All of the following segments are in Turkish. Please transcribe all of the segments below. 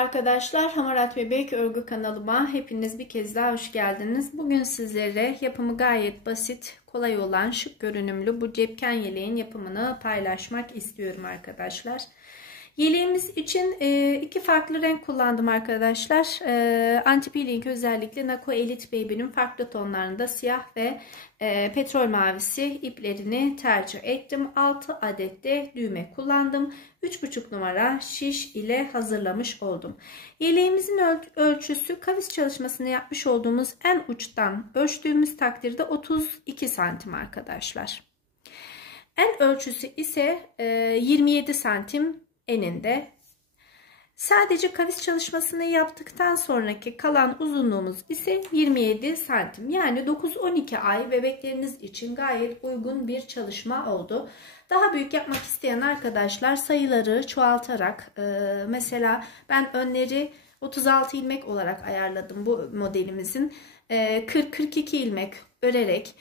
Arkadaşlar, Hamarat Bebek Örgü kanalıma hepiniz bir kez daha hoş geldiniz. Bugün sizlere yapımı gayet basit, kolay olan şık görünümlü bu cepken yeleğin yapımını paylaşmak istiyorum arkadaşlar. Yeleğimiz için iki farklı renk kullandım arkadaşlar. Anti peeling özellikle Nako Elite Baby'nin farklı tonlarında siyah ve petrol mavisi iplerini tercih ettim. 6 adet de düğme kullandım. 3,5 numara şiş ile hazırlamış oldum. Yeleğimizin ölçüsü kavis çalışmasını yapmış olduğumuz en uçtan ölçtüğümüz takdirde 32 santim arkadaşlar. En ölçüsü ise 27 santim eninde. Sadece kavis çalışmasını yaptıktan sonraki kalan uzunluğumuz ise 27 santim. Yani 9-12 ay bebekleriniz için gayet uygun bir çalışma oldu. Daha büyük yapmak isteyen arkadaşlar sayıları çoğaltarak mesela ben önleri 36 ilmek olarak ayarladım bu modelimizin. 40-42 ilmek örerek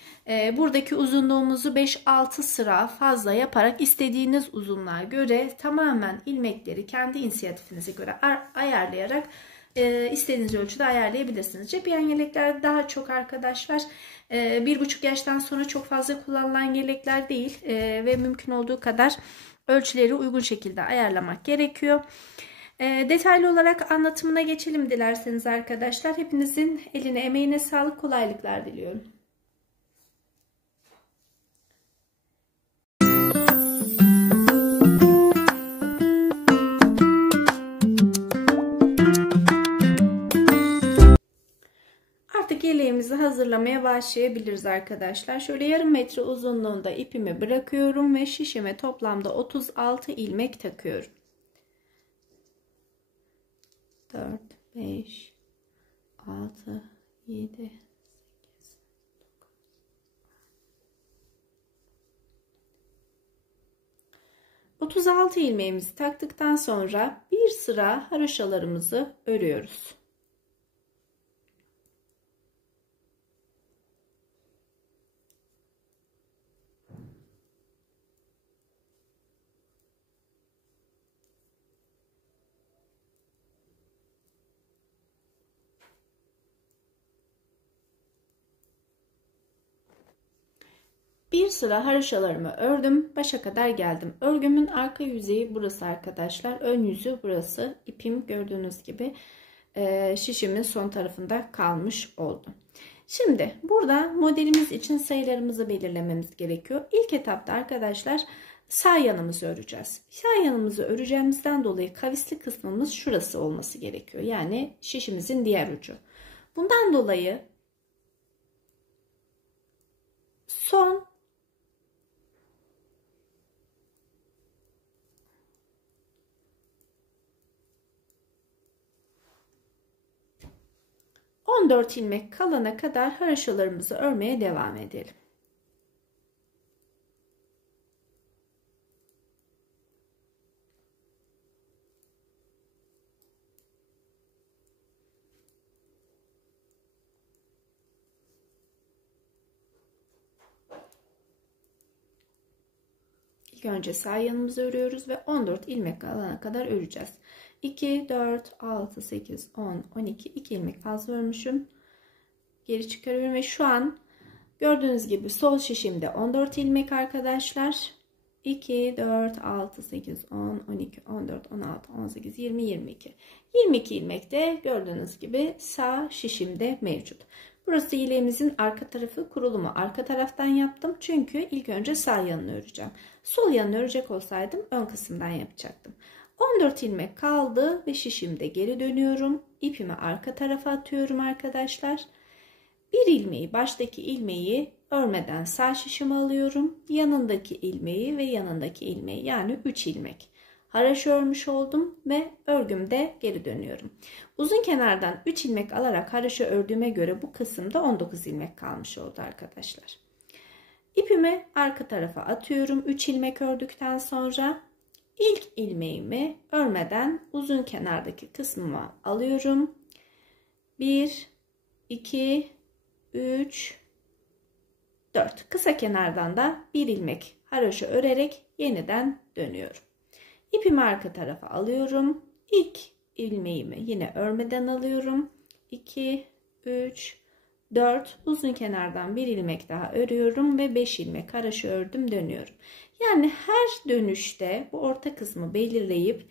buradaki uzunluğumuzu 5-6 sıra fazla yaparak istediğiniz uzunluğa göre tamamen ilmekleri kendi inisiyatifinize göre ayarlayarak istediğiniz ölçüde ayarlayabilirsiniz. Cepken yelekler daha çok arkadaşlar 1,5 yaştan sonra çok fazla kullanılan yelekler değil ve mümkün olduğu kadar ölçüleri uygun şekilde ayarlamak gerekiyor. Detaylı olarak anlatımına geçelim dilerseniz arkadaşlar. Hepinizin eline emeğine sağlık, kolaylıklar diliyorum. Artık yeleğimizi hazırlamaya başlayabiliriz arkadaşlar. Şöyle yarım metre uzunluğunda ipimi bırakıyorum ve şişime toplamda 36 ilmek takıyorum. 4, 5, 6, 7, 8, 36 ilmeğimizi taktıktan sonra bir sıra haroşalarımızı örüyoruz. Bir sıra haroşalarımı ördüm. Başa kadar geldim. Örgümün arka yüzeyi burası arkadaşlar. Ön yüzü burası. İpim gördüğünüz gibi şişimin son tarafında kalmış oldu. Şimdi burada modelimiz için sayılarımızı belirlememiz gerekiyor. İlk etapta arkadaşlar sağ yanımızı öreceğiz. Sağ yanımızı öreceğimizden dolayı kavisli kısmımız şurası olması gerekiyor. Yani şişimizin diğer ucu. Bundan dolayı son 14 ilmek kalana kadar haroşalarımızı örmeye devam edelim. İlk önce sağ yanımızı örüyoruz ve 14 ilmek kalana kadar öreceğiz. 2, 4, 6, 8, 10, 12, 2 ilmek fazla örmüşüm. Geri çıkarıyorum ve şu an gördüğünüz gibi sol şişimde 14 ilmek arkadaşlar. 2, 4, 6, 8, 10, 12, 14, 16, 18, 20, 22. 22 ilmek de gördüğünüz gibi sağ şişimde mevcut. Burası yeleğimizin arka tarafı, kurulumu arka taraftan yaptım. Çünkü ilk önce sağ yanını öreceğim. Sol yanını örecek olsaydım ön kısımdan yapacaktım. 14 ilmek kaldı ve şişimde geri dönüyorum. İpimi arka tarafa atıyorum arkadaşlar. Bir ilmeği, baştaki ilmeği örmeden sağ şişime alıyorum. Yanındaki ilmeği ve yanındaki ilmeği, yani 3 ilmek haroşa örmüş oldum ve örgümde geri dönüyorum. Uzun kenardan 3 ilmek alarak haroşa ördüğüme göre bu kısımda 19 ilmek kalmış oldu arkadaşlar. İpimi arka tarafa atıyorum. 3 ilmek ördükten sonra ilk ilmeğimi örmeden uzun kenardaki kısmıma alıyorum. 1, 2, 3, 4. Kısa kenardan da bir ilmek haroşa örerek yeniden dönüyorum. İpimi arka tarafa alıyorum. İlk ilmeğimi yine örmeden alıyorum. 2, 3, 4 uzun kenardan bir ilmek daha örüyorum ve 5 ilmek haroşa ördüm, dönüyorum. Yani her dönüşte bu orta kısmı belirleyip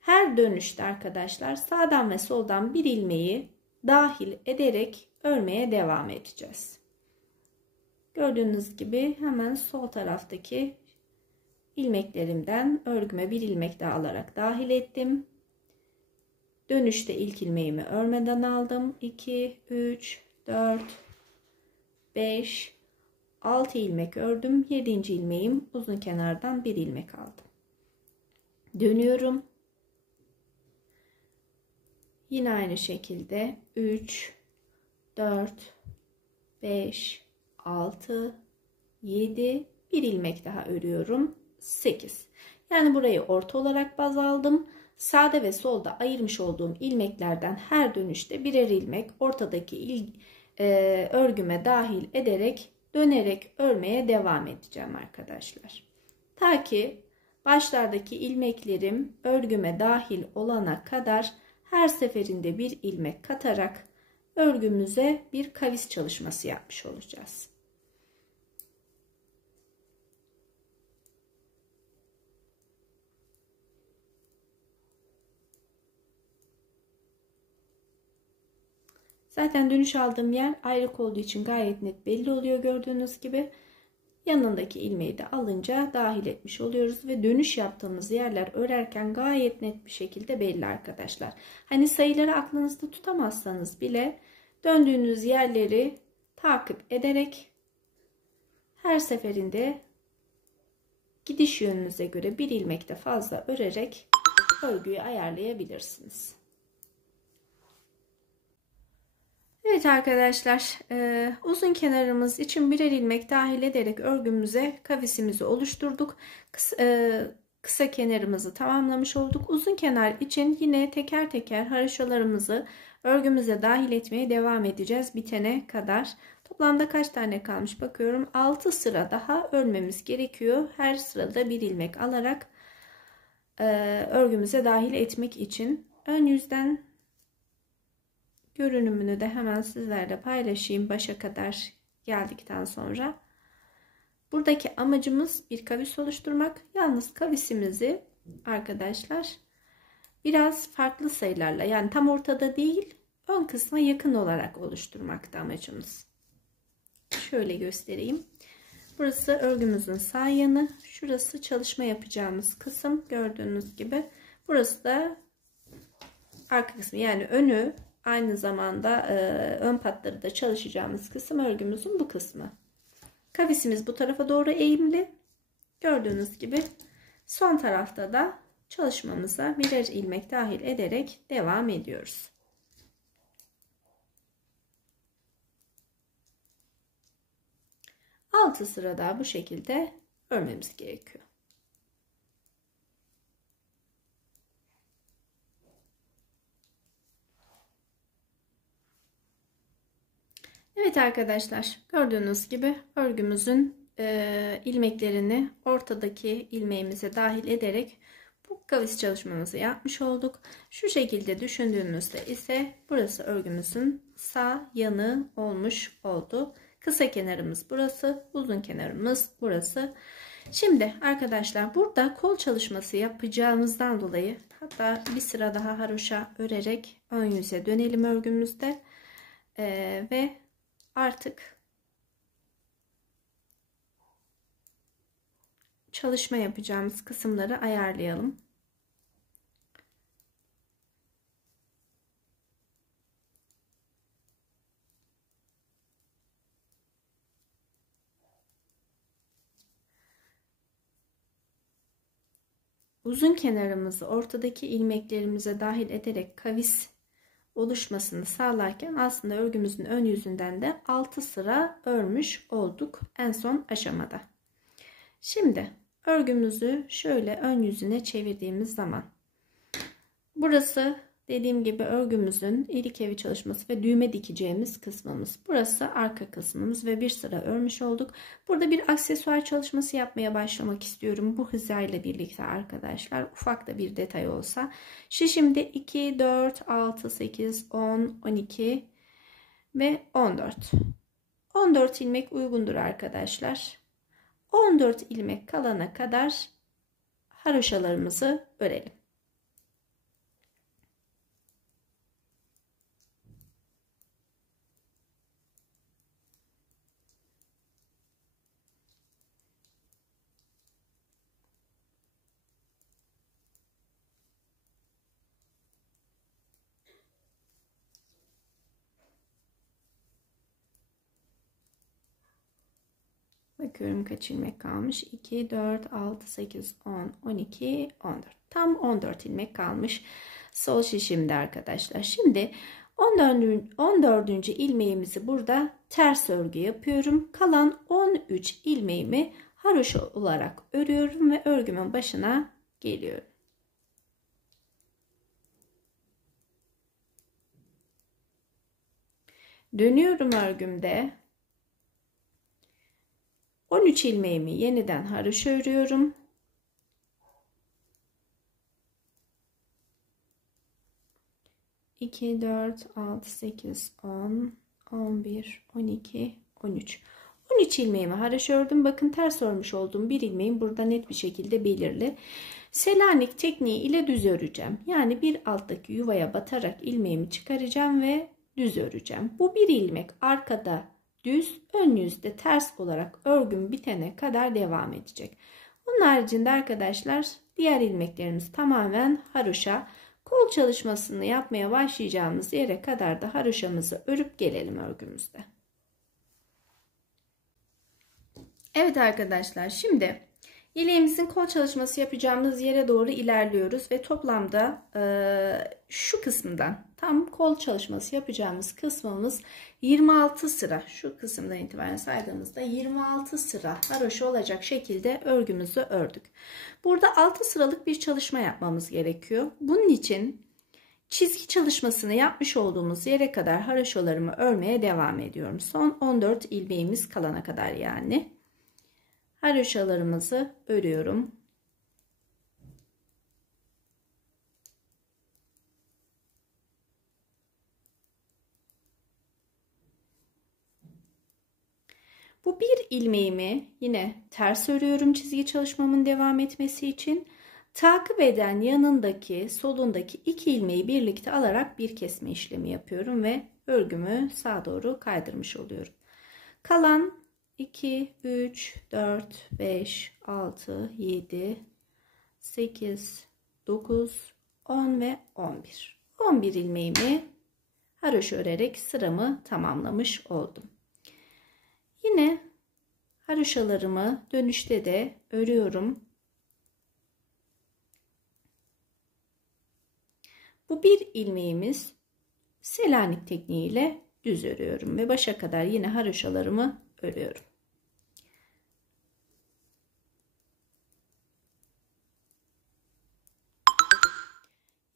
her dönüşte arkadaşlar sağdan ve soldan bir ilmeği dahil ederek örmeye devam edeceğiz. Gördüğünüz gibi hemen sol taraftaki ilmeklerimden örgüme bir ilmek daha alarak dahil ettim. Dönüşte ilk ilmeğimi örmeden aldım. 2, 3, 4, 5, 6 ilmek ördüm. 7. ilmeğim uzun kenardan bir ilmek aldım. Dönüyorum. Yine aynı şekilde 3, 4, 5, 6, 7, bir ilmek daha örüyorum. 8. Yani burayı orta olarak baz aldım. Sağda ve solda ayırmış olduğum ilmeklerden her dönüşte birer ilmek ortadaki örgüme dahil ederek dönerek örmeye devam edeceğim arkadaşlar. Ta ki başlardaki ilmeklerim örgüme dahil olana kadar her seferinde bir ilmek katarak örgümüze bir kavis çalışması yapmış olacağız. Zaten dönüş aldığım yer ayrık olduğu için gayet net belli oluyor, gördüğünüz gibi. Yanındaki ilmeği de alınca dahil etmiş oluyoruz ve dönüş yaptığımız yerler örerken gayet net bir şekilde belli arkadaşlar. Hani sayıları aklınızda tutamazsanız bile döndüğünüz yerleri takip ederek her seferinde gidiş yönünüze göre bir ilmek de fazla örerek örgüyü ayarlayabilirsiniz. Evet arkadaşlar, uzun kenarımız için birer ilmek dahil ederek örgümüze kavisimizi oluşturduk. Kısa kenarımızı tamamlamış olduk. Uzun kenar için yine teker teker haroşalarımızı örgümüze dahil etmeye devam edeceğiz bitene kadar. Toplamda kaç tane kalmış bakıyorum. 6 sıra daha örmemiz gerekiyor. Her sırada bir ilmek alarak örgümüze dahil etmek için. Ön yüzden görünümünü de hemen sizlerle paylaşayım başa kadar geldikten sonra. Buradaki amacımız bir kavis oluşturmak. Yalnız kavisimizi arkadaşlar biraz farklı sayılarla, yani tam ortada değil, ön kısma yakın olarak oluşturmakta amacımız. Şöyle göstereyim. Burası örgümüzün sağ yanı. Şurası çalışma yapacağımız kısım. Gördüğünüz gibi. Burası da arka kısmı, yani önü. Aynı zamanda ön patları da çalışacağımız kısım örgümüzün bu kısmı. Kavisimiz bu tarafa doğru eğimli. Gördüğünüz gibi son tarafta da çalışmamıza birer ilmek dahil ederek devam ediyoruz. Altı sıra daha bu şekilde örmemiz gerekiyor. Evet arkadaşlar, gördüğünüz gibi örgümüzün ilmeklerini ortadaki ilmeğimize dahil ederek bu kavis çalışmamızı yapmış olduk. Şu şekilde düşündüğümüzde ise burası örgümüzün sağ yanı olmuş oldu. Kısa kenarımız burası, uzun kenarımız burası. Şimdi arkadaşlar burada kol çalışması yapacağımızdan dolayı hatta bir sıra daha haroşa örerek ön yüze dönelim örgümüzde ve artık çalışma yapacağımız kısımları ayarlayalım. Uzun kenarımızı ortadaki ilmeklerimize dahil ederek kavis oluşmasını sağlarken aslında örgümüzün ön yüzünden de 6 sıra örmüş olduk en son aşamada. Şimdi örgümüzü şöyle ön yüzüne çevirdiğimiz zaman burası dediğim gibi örgümüzün ilik evi çalışması ve düğme dikeceğimiz kısmımız. Burası arka kısmımız ve bir sıra örmüş olduk. Burada bir aksesuar çalışması yapmaya başlamak istiyorum. Bu hizayla birlikte arkadaşlar, ufak da bir detay olsa. Şişimde 2, 4, 6, 8, 10, 12 ve 14. 14 ilmek uygundur arkadaşlar. 14 ilmek kalana kadar haroşalarımızı örelim. Bakıyorum kaç ilmek kalmış. 2, 4, 6, 8, 10, 12, 14. Tam 14 ilmek kalmış sol şişimde arkadaşlar. Şimdi 14. ilmeğimizi burada ters örgü yapıyorum. Kalan 13 ilmeğimi haroşa olarak örüyorum ve örgümün başına geliyorum. Dönüyorum örgümde. 13 ilmeğimi yeniden haroşa örüyorum. İki, 4, 6, 8, 10, 11, 12, 13. 13 ilmeğimi haroşa ördüm. Bakın ters örmüş olduğum bir ilmeğim burada net bir şekilde belirli. Selanik tekniği ile düz öreceğim. Yani bir alttaki yuvaya batarak ilmeğimi çıkaracağım ve düz öreceğim. Bu bir ilmek arkada düz, ön yüzde ters olarak örgüm bitene kadar devam edecek. Bunun haricinde arkadaşlar diğer ilmeklerimiz tamamen haroşa. Kol çalışmasını yapmaya başlayacağımız yere kadar da haroşamızı örüp gelelim örgümüzde. Evet arkadaşlar, şimdi yeleğimizin kol çalışması yapacağımız yere doğru ilerliyoruz ve toplamda şu kısımdan, tam kol çalışması yapacağımız kısmımız 26 sıra, şu kısımdan itibaren saydığımızda 26 sıra haroşa olacak şekilde örgümüzü ördük. Burada 6 sıralık bir çalışma yapmamız gerekiyor. Bunun için çizgi çalışmasını yapmış olduğumuz yere kadar haroşalarımı örmeye devam ediyorum. Son 14 ilmeğimiz kalana kadar yani. Haroşalarımızı örüyorum. Bu bir ilmeğimi yine ters örüyorum çizgi çalışmamın devam etmesi için. Takip eden yanındaki solundaki iki ilmeği birlikte alarak bir kesme işlemi yapıyorum ve örgümü sağa doğru kaydırmış oluyorum. Kalan 2, 3, 4, 5, 6, 7, 8, 9, 10 ve 11. 11 ilmeğimi haroşa örerek sıramı tamamlamış oldum. Yine haroşalarımı dönüşte de örüyorum. Bu bir ilmeğimiz, Selanik tekniğiyle düz örüyorum ve başa kadar yine haroşalarımı örüyorum.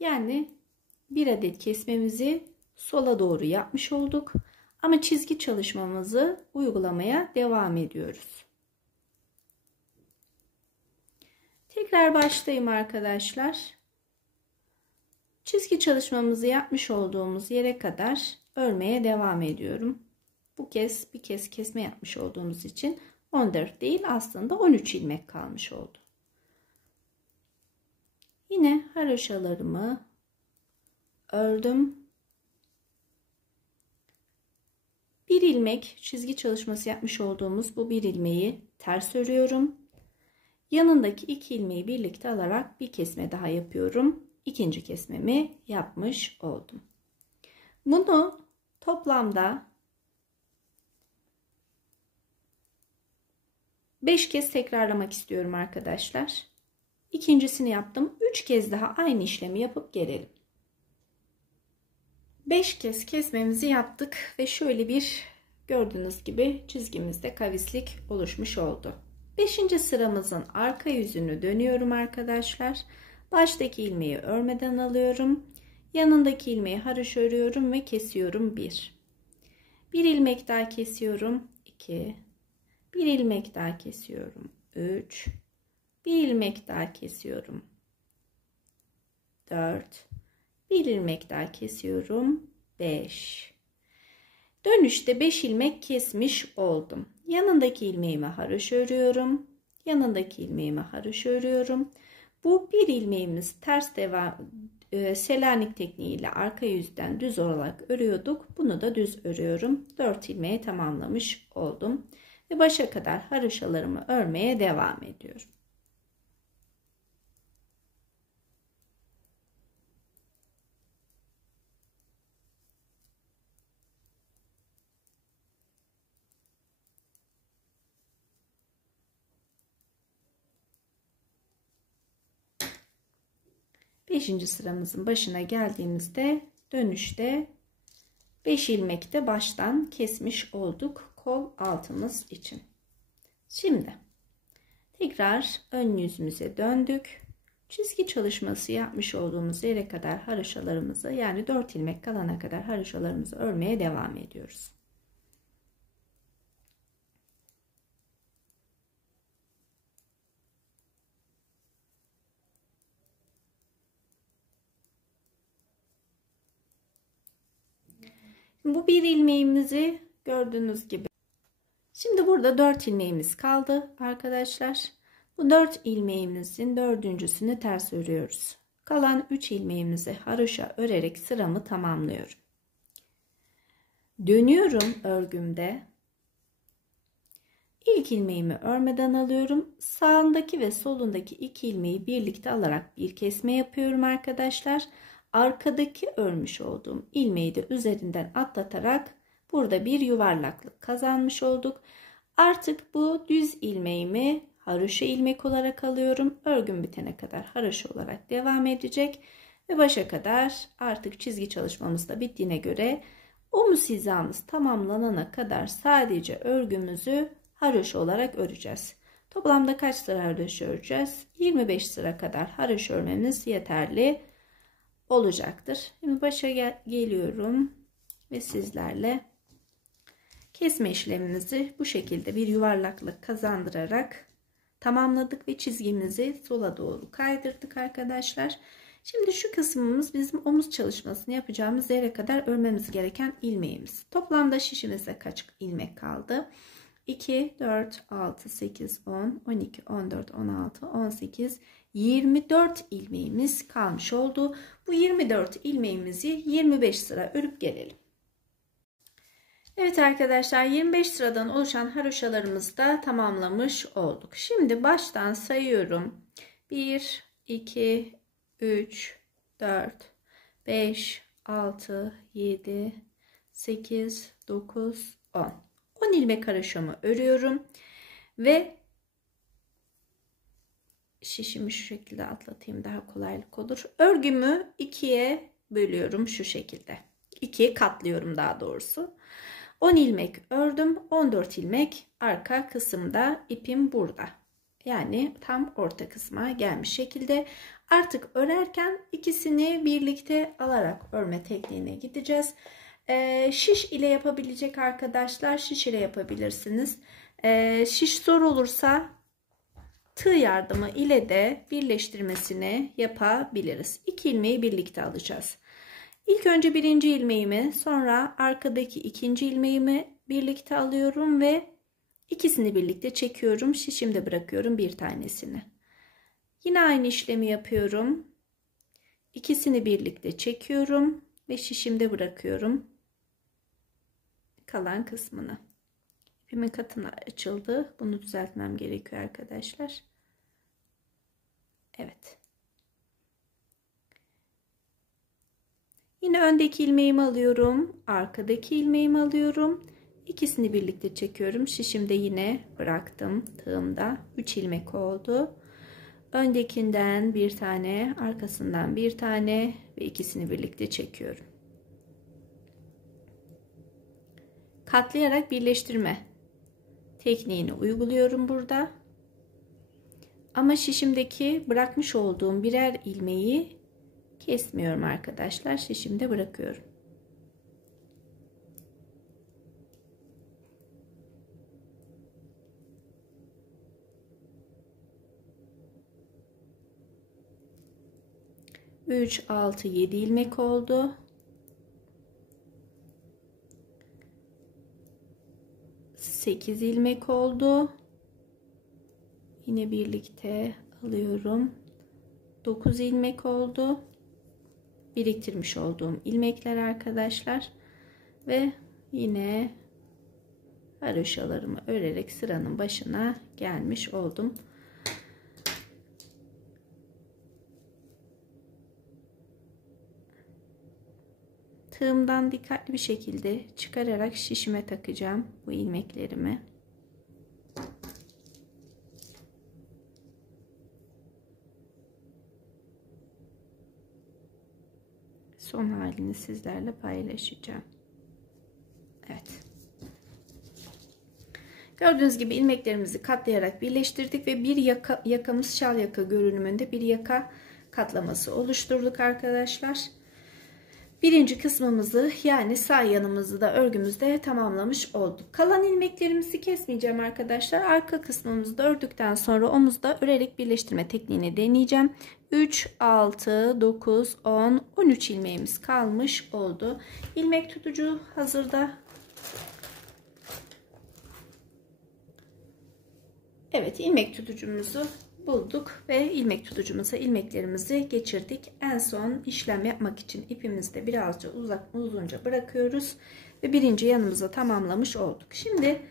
Yani bir adet kesmemizi sola doğru yapmış olduk. Ama çizgi çalışmamızı uygulamaya devam ediyoruz. Tekrar başlayayım arkadaşlar. Çizgi çalışmamızı yapmış olduğumuz yere kadar örmeye devam ediyorum. Bu kez bir kez kesme yapmış olduğumuz için 14 değil aslında 13 ilmek kalmış oldu. Yine haroşalarımı ördüm. Bir ilmek çizgi çalışması yapmış olduğumuz bu bir ilmeği ters örüyorum. Yanındaki iki ilmeği birlikte alarak bir kesme daha yapıyorum. İkinci kesmemi yapmış oldum. Bunu toplamda 5 kez tekrarlamak istiyorum arkadaşlar. İkincisini yaptım. 3 kez daha aynı işlemi yapıp gelelim. 5 kez kesmemizi yaptık ve şöyle bir gördüğünüz gibi çizgimizde kavislik oluşmuş oldu. 5. sıramızın arka yüzünü dönüyorum arkadaşlar. Baştaki ilmeği örmeden alıyorum. Yanındaki ilmeği haroşa örüyorum ve kesiyorum 1. Bir ilmek daha kesiyorum 2. Bir ilmek daha kesiyorum 3. Bir ilmek daha kesiyorum 4. Bir ilmek daha kesiyorum 5. Dönüşte 5 ilmek kesmiş oldum. Yanındaki ilmeğimi haroşa örüyorum. Yanındaki ilmeğimi haroşa örüyorum. Bu bir ilmeğimiz ters devam Selanik tekniğiyle arka yüzden düz olarak örüyorduk. Bunu da düz örüyorum. 4 ilmeği tamamlamış oldum. Ve başa kadar haroşalarımı örmeye devam ediyorum. Beşinci sıramızın başına geldiğimizde dönüşte 5 ilmekte baştan kesmiş olduk kol altımız için. Şimdi tekrar ön yüzümüze döndük. Çizgi çalışması yapmış olduğumuz yere kadar haroşalarımızı, yani 4 ilmek kalana kadar haroşalarımızı örmeye devam ediyoruz. Bu bir ilmeğimizi gördüğünüz gibi. Şimdi burada 4 ilmeğimiz kaldı arkadaşlar. Bu 4 ilmeğimizin dördüncüsünü ters örüyoruz. Kalan 3 ilmeğimizi haroşa örerek sıramı tamamlıyorum. Dönüyorum örgümde. İlk ilmeğimi örmeden alıyorum. Sağındaki ve solundaki 2 ilmeği birlikte alarak bir kesme yapıyorum arkadaşlar. Arkadaki örmüş olduğum ilmeği de üzerinden atlatarak burada bir yuvarlaklık kazanmış olduk. Artık bu düz ilmeğimi haroşa ilmek olarak alıyorum. Örgüm bitene kadar haroşa olarak devam edecek ve başa kadar artık çizgi çalışmamız da bittiğine göre omuz hizamız tamamlanana kadar sadece örgümüzü haroşa olarak öreceğiz. Toplamda kaç sıra haroşa öreceğiz? 25 sıra kadar haroşa örmemiz yeterli olacaktır. Şimdi başa geliyorum ve sizlerle kesme işlemimizi bu şekilde bir yuvarlaklık kazandırarak tamamladık ve çizgimizi sola doğru kaydırdık arkadaşlar. Şimdi şu kısmımız bizim omuz çalışmasını yapacağımız yere kadar örmemiz gereken ilmeğimiz. Toplamda şişimizde kaç ilmek kaldı? 2, 4, 6, 8, 10, 12, 14, 16, 18, 24 ilmeğimiz kalmış oldu. Bu 24 ilmeğimizi 25 sıra örüp gelelim. Evet arkadaşlar, 25 sıradan oluşan haroşalarımızı da tamamlamış olduk. Şimdi baştan sayıyorum. 1, 2, 3, 4, 5, 6, 7, 8, 9, 10. 10 ilmek haroşamı örüyorum ve şişimi şu şekilde atlatayım, daha kolaylık olur. Örgümü ikiye bölüyorum şu şekilde. İkiye katlıyorum daha doğrusu. 10 ilmek ördüm. 14 ilmek arka kısımda, ipim burada. Yani tam orta kısma gelmiş şekilde. Artık örerken ikisini birlikte alarak örme tekniğine gideceğiz. Şiş ile yapabilecek arkadaşlar şiş ile yapabilirsiniz. Şiş zor olursa tığ yardımı ile de birleştirmesini yapabiliriz. 2 ilmeği birlikte alacağız. İlk önce birinci ilmeğimi, sonra arkadaki ikinci ilmeğimi birlikte alıyorum ve ikisini birlikte çekiyorum. Şişimde bırakıyorum bir tanesini. Yine aynı işlemi yapıyorum. İkisini birlikte çekiyorum ve şişimde bırakıyorum kalan kısmını. İpimin katına açıldı. Bunu düzeltmem gerekiyor arkadaşlar. Evet. Yine öndeki ilmeğimi alıyorum. Arkadaki ilmeğimi alıyorum. İkisini birlikte çekiyorum. Şişimde yine bıraktım. Tığımda 3 ilmek oldu. Öndekinden bir tane, arkasından bir tane ve ikisini birlikte çekiyorum. Katlayarak birleştirme tekniğini uyguluyorum burada. Ama şişimdeki bırakmış olduğum birer ilmeği kesmiyorum arkadaşlar. Şişimde bırakıyorum. Üç, 6, 7 ilmek oldu. 8 ilmek oldu. Yine birlikte alıyorum. 9 ilmek oldu. Biriktirmiş olduğum ilmekler arkadaşlar. Ve yine haroşalarımı örerek sıranın başına gelmiş oldum. Tığımdan dikkatli bir şekilde çıkararak şişime takacağım bu ilmeklerimi. Son halini sizlerle paylaşacağım. Evet. Gördüğünüz gibi ilmeklerimizi katlayarak birleştirdik ve bir yakamız şal yaka görünümünde bir yaka katlaması oluşturduk arkadaşlar. Birinci kısmımızı yani sağ yanımızı da örgümüzde tamamlamış olduk. Kalan ilmeklerimizi kesmeyeceğim arkadaşlar. Arka kısmımızı da ördükten sonra omuzda örerek birleştirme tekniğini deneyeceğim. 3, 6, 9, 10, 13 ilmeğimiz kalmış oldu. İlmek tutucu hazırda. Evet, ilmek tutucumuzu bulduk ve ilmek tutucumuza ilmeklerimizi geçirdik. En son işlem yapmak için ipimizi de birazcık uzunca bırakıyoruz ve birinci yanımızı tamamlamış olduk. Şimdi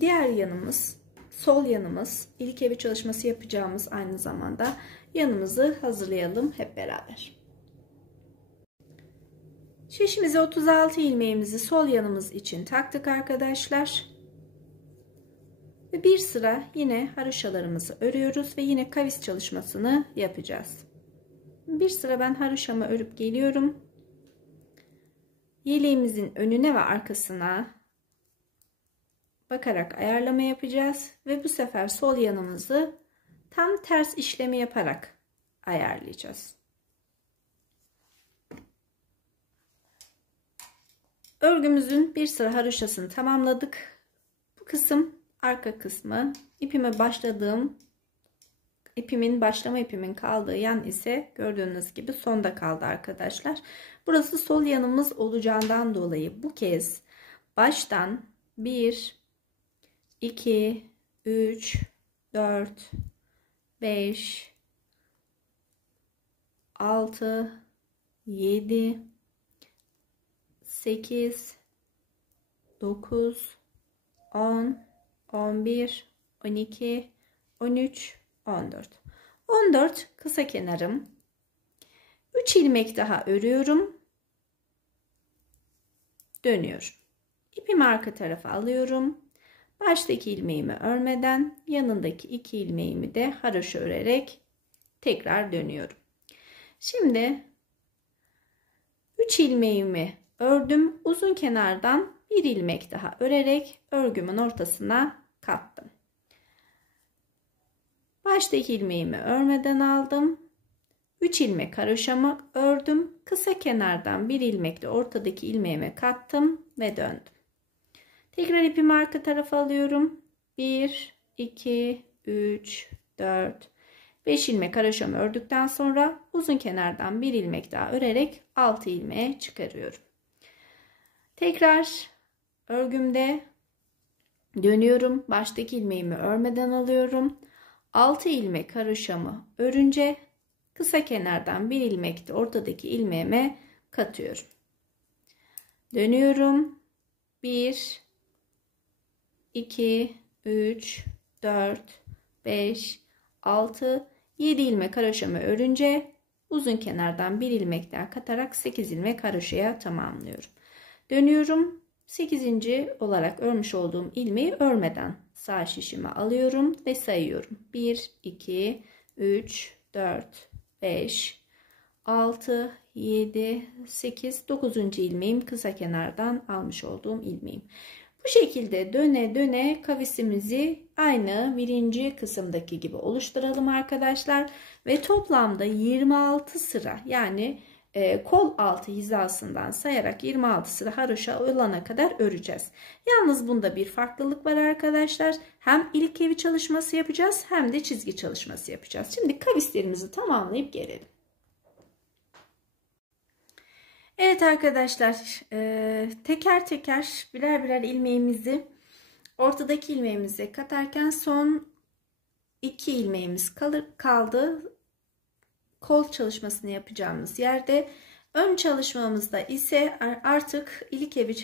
diğer yanımız, sol yanımız, ilk evi çalışması yapacağımız aynı zamanda yanımızı hazırlayalım hep beraber. Şişimize 36 ilmeğimizi sol yanımız için taktık arkadaşlar. Ve bir sıra yine haroşalarımızı örüyoruz ve yine kavis çalışmasını yapacağız. Bir sıra ben haroşamı örüp geliyorum. Yeleğimizin önüne ve arkasına bakarak ayarlama yapacağız ve bu sefer sol yanımızı tam ters işlemi yaparak ayarlayacağız. Örgümüzün bir sıra haroşasını tamamladık. Bu kısım arka kısmı. Başlama ipimin kaldığı yan ise gördüğünüz gibi sonda kaldı arkadaşlar. Burası sol yanımız olacağından dolayı bu kez baştan 1, 2, 3, 4, 5, 6, 7, 8, 9, 10, 11, 12, 13, 14. 14 kısa kenarım. 3 ilmek daha örüyorum. Dönüyorum. İpimi arka tarafa alıyorum. Baştaki ilmeğimi örmeden yanındaki 2 ilmeğimi de haroşa örerek tekrar dönüyorum. Şimdi 3 ilmeğimi ördüm. Uzun kenardan bir ilmek daha örerek örgümün ortasına kattım. Baştaki ilmeğimi örmeden aldım. 3 ilmek haroşamı ördüm. Kısa kenardan bir ilmekle ortadaki ilmeğime kattım ve döndüm. Tekrar ipimi arka tarafa alıyorum. 1, 2, 3, 4, 5 ilmek haroşamı ördükten sonra uzun kenardan bir ilmek daha örerek 6 ilmeğe çıkarıyorum. Tekrar örgümde dönüyorum. Baştaki ilmeğimi örmeden alıyorum. 6 ilmek haroşamı örünce kısa kenardan bir ilmek de ortadaki ilmeğime katıyorum. Dönüyorum. 1, 2, 3, 4, 5, 6, 7 ilmek haroşamı örünce uzun kenardan bir ilmek daha katarak 8 ilmek haroşaya tamamlıyorum. Dönüyorum. 8. olarak örmüş olduğum ilmeği örmeden sağ şişime alıyorum ve sayıyorum. 1, 2, 3, 4, 5, 6, 7, 8, 9. ilmeğim kısa kenardan almış olduğum ilmeğim. Bu şekilde döne döne kavisimizi aynı birinci kısımdaki gibi oluşturalım arkadaşlar. Ve toplamda 26 sıra, yani kol altı hizasından sayarak 26 sıra haroşa olana kadar öreceğiz. Yalnız bunda bir farklılık var arkadaşlar. Hem ilk evi çalışması yapacağız hem de çizgi çalışması yapacağız. Şimdi kavislerimizi tamamlayıp gelelim. Evet arkadaşlar, teker teker birer birer ilmeğimizi ortadaki ilmeğimize katarken son 2 ilmeğimiz kaldı. Kol çalışmasını yapacağımız yerde. Ön çalışmamızda ise artık ilk evi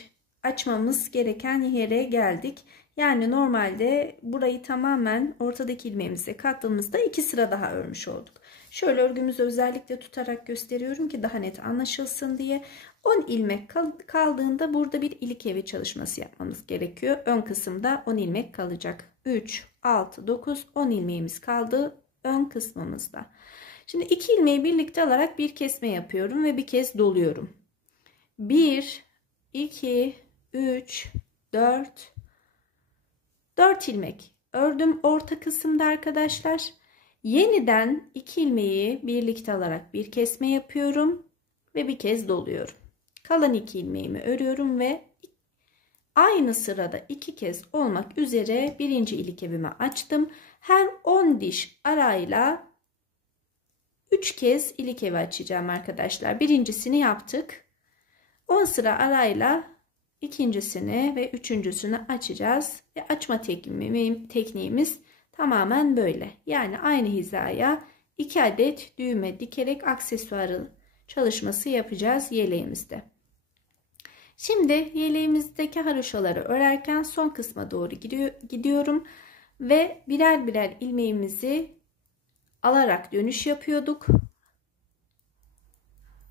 açmamız gereken yere geldik. Yani normalde burayı tamamen ortadaki ilmeğimize kattığımızda 2 sıra daha örmüş olduk. Şöyle örgümüzü özellikle tutarak gösteriyorum ki daha net anlaşılsın diye. 10 ilmek kaldığında burada bir ilk evi çalışması yapmamız gerekiyor. Ön kısımda 10 ilmek kalacak. 3, 6, 9, 10 ilmeğimiz kaldı ön kısmımızda. Şimdi 2 ilmeği birlikte alarak bir kesme yapıyorum ve bir kez doluyorum. 1, 2, 3, 4 ilmek ördüm orta kısımda arkadaşlar. Yeniden 2 ilmeği birlikte alarak bir kesme yapıyorum ve bir kez doluyorum. Kalan 2 ilmeğimi örüyorum ve aynı sırada 2 kez olmak üzere birinci ilk evimi açtım. Her 10 diş arayla 3 kez ilk evi açacağım arkadaşlar. Birincisini yaptık. 10 sıra arayla ikincisini ve üçüncüsünü açacağız. Ve açma tekniğimiz tamamen böyle. Yani aynı hizaya 2 adet düğme dikerek aksesuarı çalışması yapacağız yeleğimizde. Şimdi yeleğimizdeki haroşaları örerken son kısma doğru gidiyorum. Ve birer birer ilmeğimizi alarak dönüş yapıyorduk.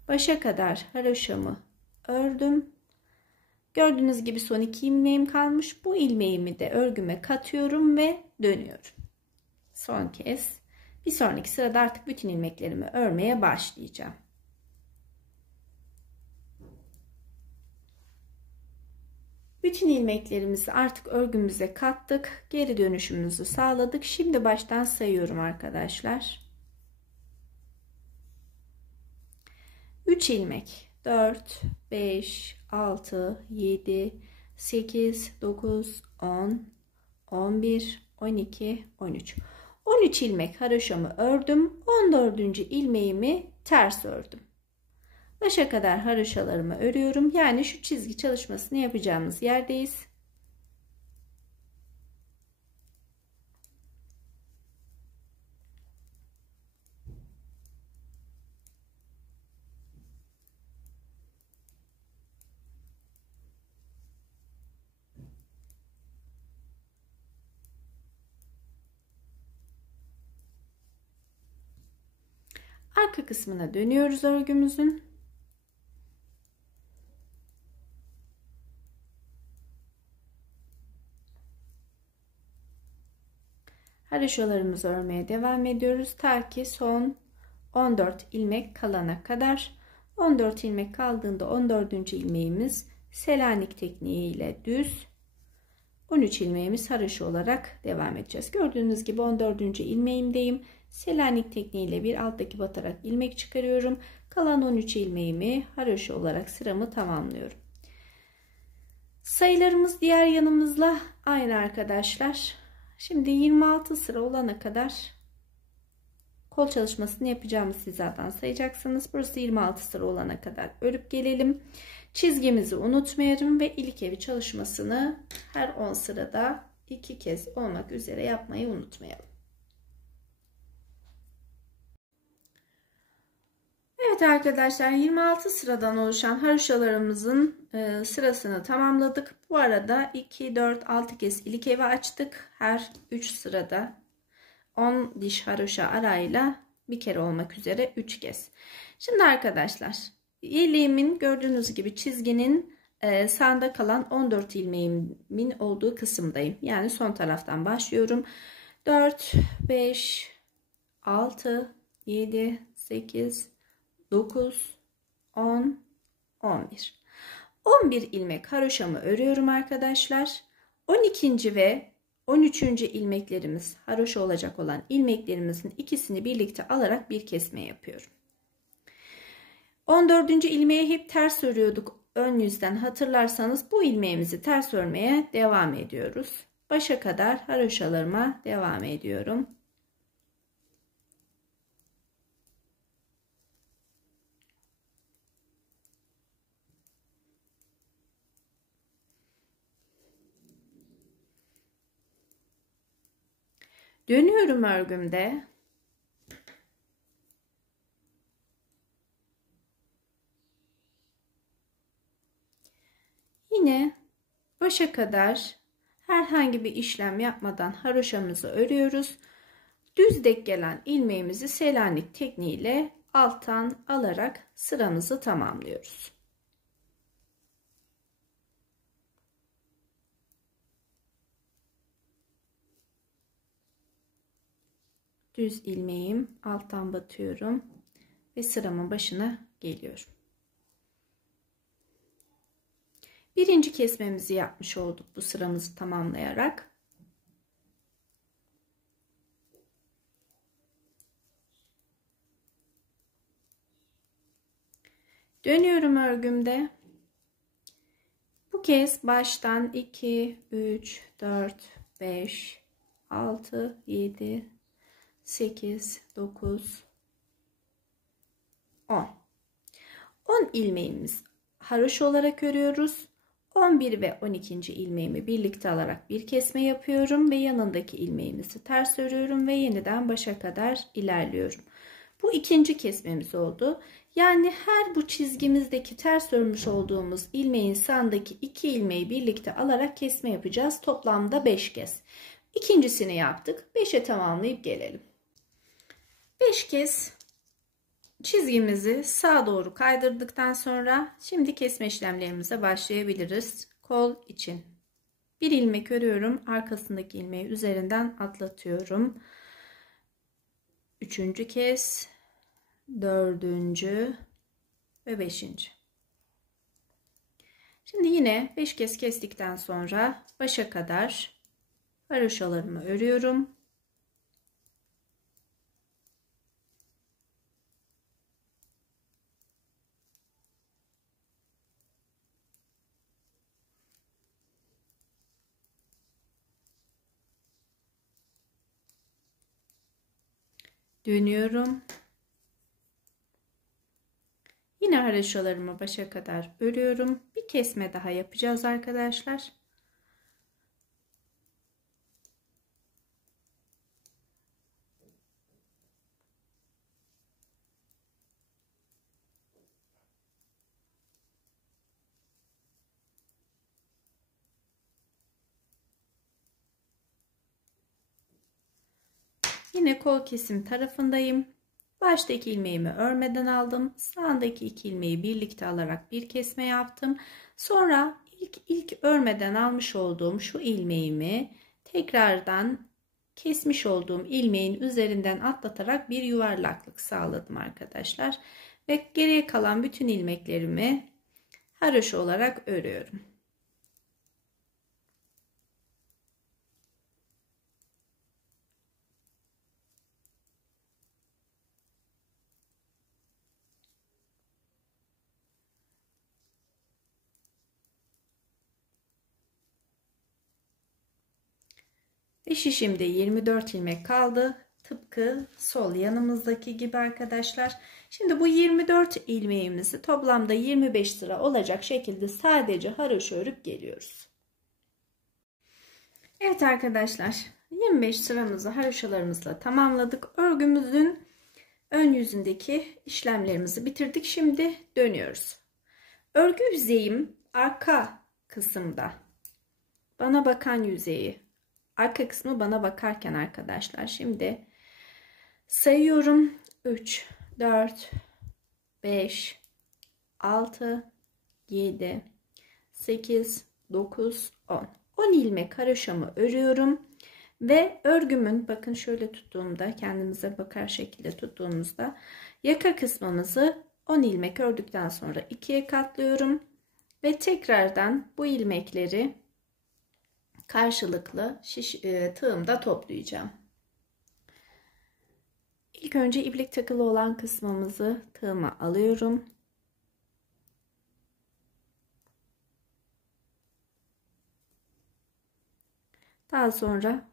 Başa kadar haroşamı ördüm. Gördüğünüz gibi son 2 ilmeğim kalmış. Bu ilmeğimi de örgüme katıyorum ve dönüyorum. Son kez. Bir sonraki sırada artık bütün ilmeklerimi örmeye başlayacağım. Bütün ilmeklerimizi artık örgümüze kattık. Geri dönüşümümüzü sağladık. Şimdi baştan sayıyorum arkadaşlar. 3 ilmek. 4, 5, 6, 7, 8, 9, 10, 11, 12, 13. 13 ilmek haroşamı ördüm. 14. ilmeğimi ters ördüm. Başa kadar haroşalarımı örüyorum. Yani şu çizgi çalışmasını yapacağımız yerdeyiz. Arka kısmına dönüyoruz örgümüzün. Haroşalarımızı örmeye devam ediyoruz. Ta ki son 14 ilmek kalana kadar. 14 ilmek kaldığında 14. ilmeğimiz Selanik tekniği ile düz. 13 ilmeğimiz haroşa olarak devam edeceğiz. Gördüğünüz gibi 14. ilmeğimdeyim. Selanik tekniği ile bir alttaki batarak ilmek çıkarıyorum. Kalan 13 ilmeğimi haroşa olarak sıramı tamamlıyorum. Sayılarımız diğer yanımızla aynı arkadaşlar. Şimdi 26 sıra olana kadar kol çalışmasını yapacağımız hizadan sayacaksınız. Burası 26 sıra olana kadar örüp gelelim. Çizgimizi unutmayalım ve ilk evi çalışmasını her 10 sırada 2 kez olmak üzere yapmayı unutmayalım. Evet arkadaşlar, 26 sıradan oluşan haroşalarımızın sırasını tamamladık. Bu arada 2, 4, 6 kez ilk evi açtık. Her 3 sırada 10 diş haroşa arayla bir kere olmak üzere 3 kez. Şimdi arkadaşlar, yeleğimin gördüğünüz gibi çizginin sağında kalan 14 ilmeğimin olduğu kısımdayım. Yani son taraftan başlıyorum. 4, 5, 6, 7, 8, 9, 10, 11. 11 ilmek haroşamı örüyorum arkadaşlar. 12. ve 13. ilmeklerimiz, haroşa olacak olan ilmeklerimizin ikisini birlikte alarak bir kesme yapıyorum. 14. ilmeği hep ters örüyorduk ön yüzden, hatırlarsanız bu ilmeğimizi ters örmeye devam ediyoruz. Başa kadar haroşalarıma devam ediyorum. Dönüyorum örgümde. Yine başa kadar herhangi bir işlem yapmadan haroşamızı örüyoruz. Düz denk gelen ilmeğimizi Selanik tekniğiyle alttan alarak sıramızı tamamlıyoruz. Düz ilmeğim, alttan batıyorum ve sıramın başına geliyorum. Birinci kesmemizi yapmış olduk bu sıramızı tamamlayarak. Dönüyorum örgümde. Bu kez baştan 2, 3, 4, 5, 6, 7, 8, 9, 10. 10 ilmeğimiz haroşa olarak örüyoruz. 11 ve 12. ilmeğimi birlikte alarak bir kesme yapıyorum ve yanındaki ilmeğimizi ters örüyorum ve yeniden başa kadar ilerliyorum. Bu ikinci kesmemiz oldu. Yani her bu çizgimizdeki ters örmüş olduğumuz ilmeğin sağındaki 2 ilmeği birlikte alarak kesme yapacağız. Toplamda 5 kez. İkincisini yaptık. 5'e tamamlayıp gelelim. 5 kez çizgimizi sağa doğru kaydırdıktan sonra şimdi kesme işlemlerimize başlayabiliriz. Kol için bir ilmek örüyorum, arkasındaki ilmeği üzerinden atlatıyorum. Üçüncü kez, dördüncü ve beşinci. Şimdi yine 5 kez kestikten sonra başa kadar haroşalarımı örüyorum. Dönüyorum. Yine haroşalarımı başa kadar örüyorum. Bir kesme daha yapacağız arkadaşlar. Yine kol kesim tarafındayım. Baştaki ilmeğimi örmeden aldım. Sağındaki 2 ilmeği birlikte alarak bir kesme yaptım. Sonra ilk örmeden almış olduğum şu ilmeğimi tekrardan kesmiş olduğum ilmeğin üzerinden atlatarak bir yuvarlaklık sağladım arkadaşlar. Ve geriye kalan bütün ilmeklerimi haroşa olarak örüyorum. Ve şişimde 24 ilmek kaldı. Tıpkı sol yanımızdaki gibi arkadaşlar. Şimdi bu 24 ilmeğimizi toplamda 25 sıra olacak şekilde sadece haroşa örüp geliyoruz. Evet arkadaşlar, 25 sıramızı haroşalarımızla tamamladık. Örgümüzün ön yüzündeki işlemlerimizi bitirdik. Şimdi dönüyoruz. Örgü yüzeyim arka kısımda. Bana bakan yüzeyi. Arka kısmı bana bakarken arkadaşlar. Şimdi sayıyorum. 3, 4, 5, 6, 7, 8, 9, 10. 10 ilmek haroşamı örüyorum. Ve örgümün, bakın şöyle tuttuğumda, kendimize bakar şekilde tuttuğumuzda yaka kısmımızı 10 ilmek ördükten sonra 2'ye katlıyorum. Ve tekrardan bu ilmekleri karşılıklı tığımda toplayacağım. İlk önce iplik takılı olan kısmımızı tığıma alıyorum. Daha sonra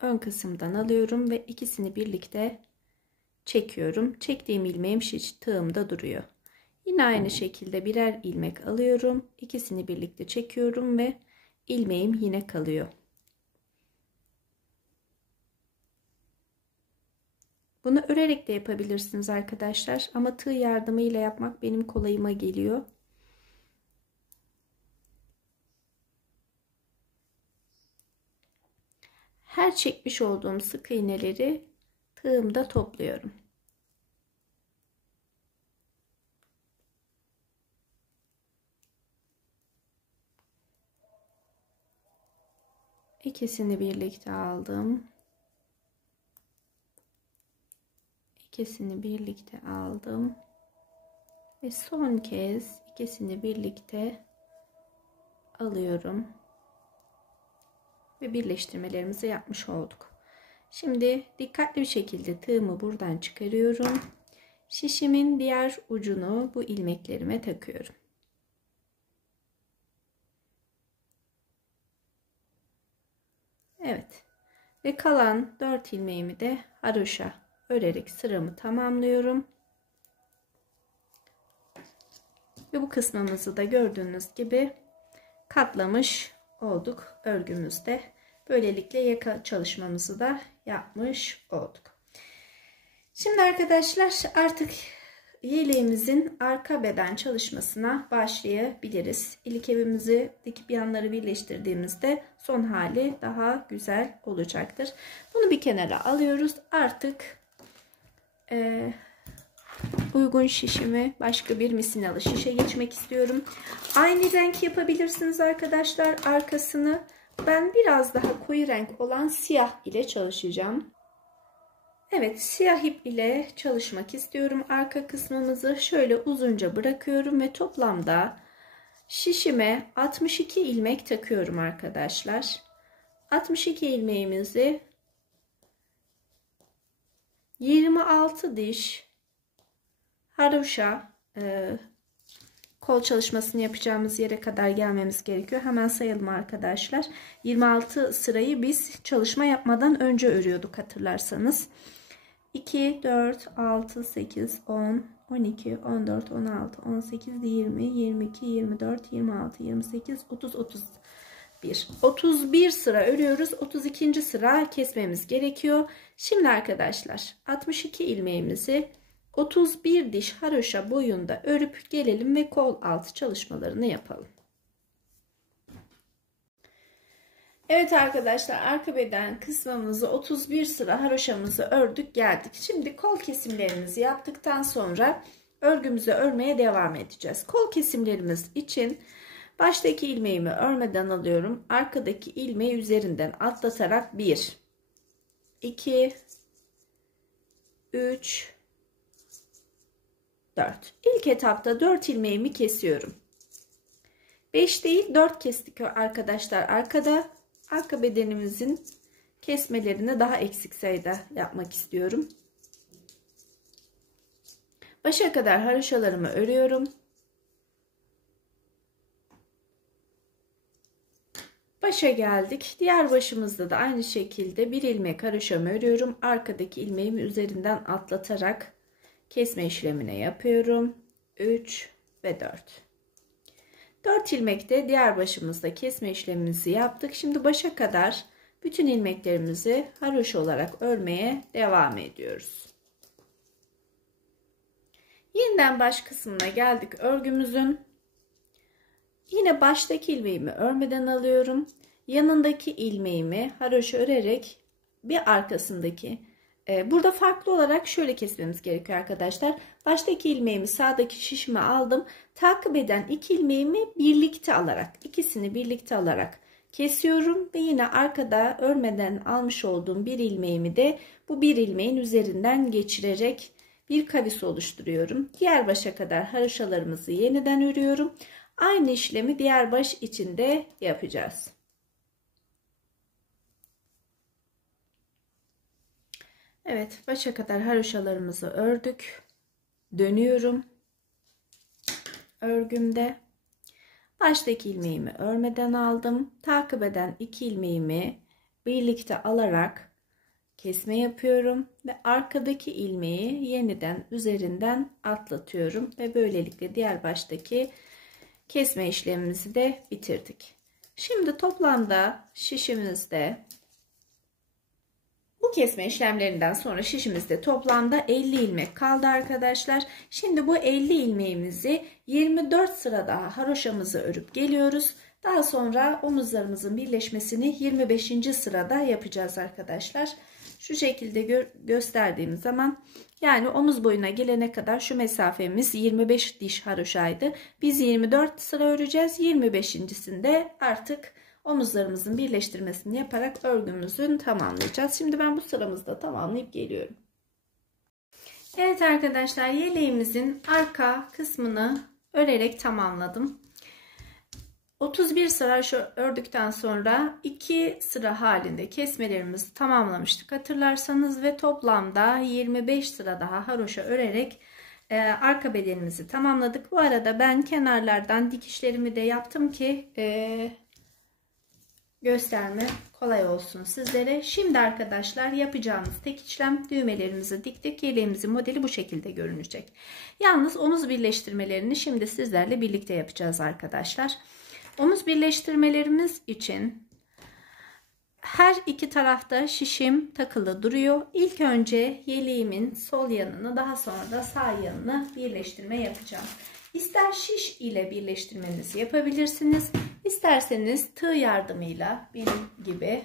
ön kısımdan alıyorum ve ikisini birlikte çekiyorum. Çektiğim ilmeğim tığımda duruyor. Yine aynı şekilde birer ilmek alıyorum. İkisini birlikte çekiyorum ve ilmeğim yine kalıyor. Bunu örerek de yapabilirsiniz arkadaşlar. Ama tığ yardımıyla yapmak benim kolayıma geliyor. Her çekmiş olduğum sık iğneleri tığımda topluyorum. İkisini birlikte aldım. İkisini birlikte aldım. Ve son kez ikisini birlikte alıyorum. Ve birleştirmelerimizi yapmış olduk. Şimdi dikkatli bir şekilde tığımı buradan çıkarıyorum. Şişimin diğer ucunu bu ilmeklerime takıyorum. Evet. Ve kalan 4 ilmeğimi de haroşa örerek sıramı tamamlıyorum. Ve bu kısmımızı da gördüğünüz gibi katlamış olduk örgümüzde. Böylelikle yaka çalışmamızı da yapmış olduk. Şimdi arkadaşlar artık yeleğimizin arka beden çalışmasına başlayabiliriz. İlkevimizi dikip yanları birleştirdiğimizde son hali daha güzel olacaktır. Bunu bir kenara alıyoruz. Artık uygun şişimi başka bir misinalı şişe geçmek istiyorum. Aynı renk yapabilirsiniz arkadaşlar. Arkasını ben biraz daha koyu renk olan siyah ile çalışacağım. Evet, siyah ip ile çalışmak istiyorum. Arka kısmımızı şöyle uzunca bırakıyorum ve toplamda şişime 62 ilmek takıyorum arkadaşlar. 62 ilmeğimizi 26 diş haroşa kol çalışmasını yapacağımız yere kadar gelmemiz gerekiyor. Hemen sayalım arkadaşlar. 26 sırayı biz çalışma yapmadan önce örüyorduk hatırlarsanız. 2, 4, 6, 8, 10, 12, 14, 16, 18, 20, 22, 24, 26, 28, 30, 31. 31 sıra örüyoruz. 32. sıra kesmemiz gerekiyor. Şimdi arkadaşlar 62 ilmeğimizi 31 diş haroşa boyunda örüp gelelim ve kol altı çalışmalarını yapalım. Evet arkadaşlar, arka beden kısmımızı 31 sıra haroşamızı ördük geldik. Şimdi kol kesimlerimizi yaptıktan sonra örgümüzü örmeye devam edeceğiz. Kol kesimlerimiz için baştaki ilmeğimi örmeden alıyorum. Arkadaki ilmeği üzerinden atlatarak 1, 2, 3, 4. İlk etapta 4 ilmeğimi kesiyorum. 5 değil 4 kestik arkadaşlar arkada. Arka bedenimizin kesmelerini daha eksik sayıda yapmak istiyorum. Başa kadar haroşalarımı örüyorum. Başa geldik. Diğer başımızda da aynı şekilde bir ilmek haroşamı örüyorum. Arkadaki ilmeğimi üzerinden atlatarak kesme işlemine yapıyorum. 3 ve 4. 4 ilmekte diğer başımızda kesme işlemimizi yaptık. Şimdi başa kadar bütün ilmeklerimizi haroşa olarak örmeye devam ediyoruz. Yeniden baş kısmına geldik örgümüzün. Yine baştaki ilmeğimi örmeden alıyorum. Yanındaki ilmeğimi haroşa örerek bir arkasındaki burada farklı olarak şöyle kesmemiz gerekiyor arkadaşlar. Baştaki ilmeğimi sağdaki şişime aldım. Takip eden iki ilmeğimi birlikte alarak, ikisini birlikte alarak kesiyorum ve yine arkada örmeden almış olduğum bir ilmeğimi de bu bir ilmeğin üzerinden geçirerek bir kavis oluşturuyorum. Diğer başa kadar haroşalarımızı yeniden örüyorum. Aynı işlemi diğer baş içinde yapacağız. Evet, başa kadar haroşalarımızı ördük. Dönüyorum örgümde. Baştaki ilmeğimi örmeden aldım. Takip eden 2 ilmeğimi birlikte alarak kesme yapıyorum ve arkadaki ilmeği yeniden üzerinden atlatıyorum ve böylelikle diğer baştaki kesme işlemimizi de bitirdik. Şimdi toplamda şişimizde bu kesme işlemlerinden sonra şişimizde toplamda 50 ilmek kaldı arkadaşlar. Şimdi bu 50 ilmeğimizi 24 sıra daha haroşamızı örüp geliyoruz. Daha sonra omuzlarımızın birleşmesini 25. sırada yapacağız arkadaşlar. Şu şekilde gösterdiğim zaman, yani omuz boyuna gelene kadar şu mesafemiz 25 diş haroşaydı. Biz 24 sıra öreceğiz. 25.sinde artık omuzlarımızın birleştirmesini yaparak örgümüzün tamamlayacağız. Şimdi ben bu sıramızda tamamlayıp geliyorum. Evet arkadaşlar, yeleğimizin arka kısmını örerek tamamladım. 31 sıra ördükten sonra 2 sıra halinde kesmelerimizi tamamlamıştık hatırlarsanız ve toplamda 25 sıra daha haroşa örerek arka bedenimizi tamamladık. Bu arada ben kenarlardan dikişlerimi de yaptım ki gösterme kolay olsun sizlere. Şimdi arkadaşlar yapacağımız tek işlem, düğmelerimizi diktik. Yeleğimizin modeli bu şekilde görünecek. Yalnız omuz birleştirmelerini şimdi sizlerle birlikte yapacağız arkadaşlar. Omuz birleştirmelerimiz için her iki tarafta şişim takılı duruyor. İlk önce yeleğimin sol yanını, daha sonra da sağ yanını birleştirme yapacağım. İster şiş ile birleştirmenizi yapabilirsiniz, İsterseniz tığ yardımıyla benim gibi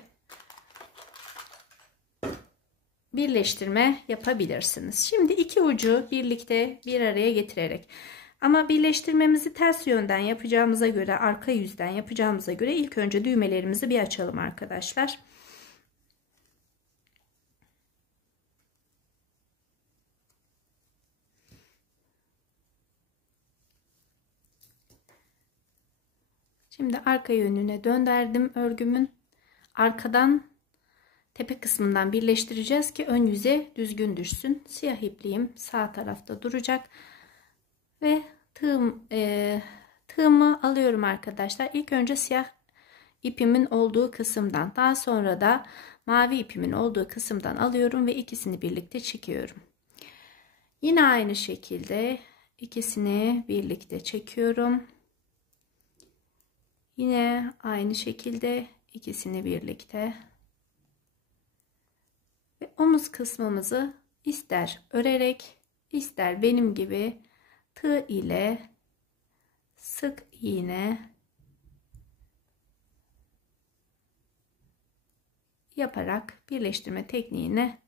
birleştirme yapabilirsiniz. Şimdi iki ucu birlikte bir araya getirerek, ama birleştirmemizi ters yönden yapacağımıza göre, arka yüzden yapacağımıza göre ilk önce düğmelerimizi bir açalım arkadaşlar. Şimdi arka yönüne döndürdüm örgümün. Arkadan tepe kısmından birleştireceğiz ki ön yüze düzgün düşsün. Siyah ipliğim sağ tarafta duracak ve tığımı alıyorum arkadaşlar. İlk önce siyah ipimin olduğu kısımdan, daha sonra da mavi ipimin olduğu kısımdan alıyorum ve ikisini birlikte çekiyorum. Yine aynı şekilde ikisini birlikte çekiyorum. Yine aynı şekilde ikisini birlikte ve omuz kısmımızı ister örerek, ister benim gibi tığ ile sık iğne yaparak birleştirme tekniğine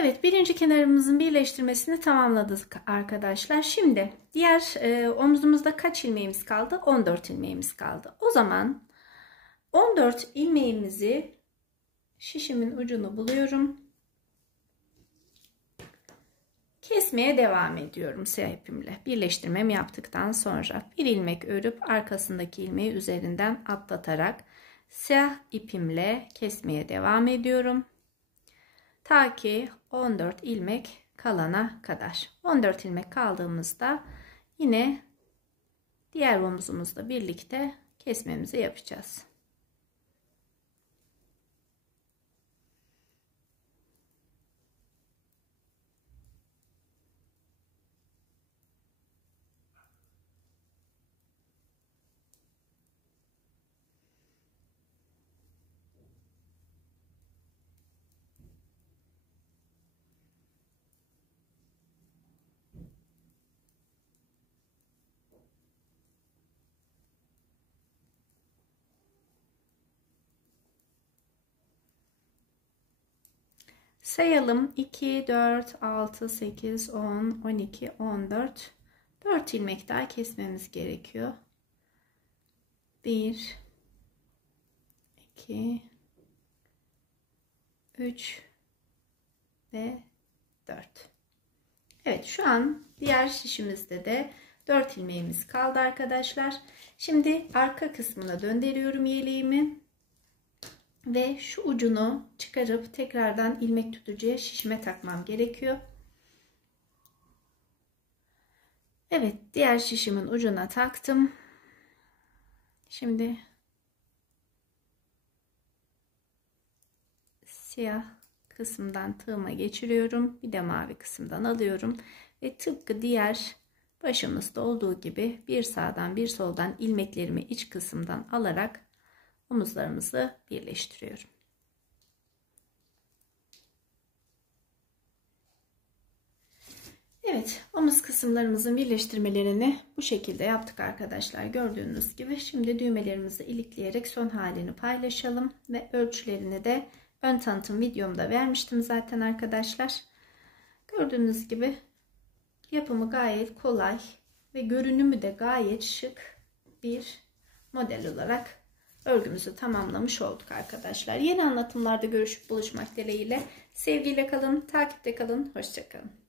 Evet, birinci kenarımızın birleştirmesini tamamladık arkadaşlar. Şimdi diğer omzumuzda kaç ilmeğimiz kaldı? 14 ilmeğimiz kaldı. O zaman 14 ilmeğimizi, şişimin ucunu buluyorum. Kesmeye devam ediyorum siyah ipimle. Birleştirmemi yaptıktan sonra bir ilmek örüp arkasındaki ilmeği üzerinden atlatarak siyah ipimle kesmeye devam ediyorum. Ta ki 14 ilmek kalana kadar. 14 ilmek kaldığımızda yine diğer omuzumuzla birlikte kesmemizi yapacağız. Sayalım. 2, 4, 6, 8, 10, 12, 14. 4 ilmek daha kesmemiz gerekiyor. 1, 2, 3 ve 4. Evet, şu an diğer şişimizde de 4 ilmeğimiz kaldı arkadaşlar. Şimdi arka kısmına döndürüyorum yeleğimi ve şu ucunu çıkarıp tekrardan ilmek tutucuya şişime takmam gerekiyor. Evet, diğer şişimin ucuna taktım. Şimdi siyah kısımdan tığıma geçiriyorum. Bir de mavi kısımdan alıyorum ve tıpkı diğer başımızda olduğu gibi bir sağdan bir soldan ilmeklerimi iç kısımdan alarak omuzlarımızı birleştiriyorum. Evet, omuz kısımlarımızın birleştirmelerini bu şekilde yaptık arkadaşlar. Gördüğünüz gibi şimdi düğmelerimizi ilikleyerek son halini paylaşalım ve ölçülerini de ön tanıtım videomda vermiştim zaten arkadaşlar. Gördüğünüz gibi yapımı gayet kolay ve görünümü de gayet şık bir model olarak örgümüzü tamamlamış olduk arkadaşlar. Yeni anlatımlarda görüşüp buluşmak dileğiyle. Sevgiyle kalın, takipte kalın, hoşça kalın.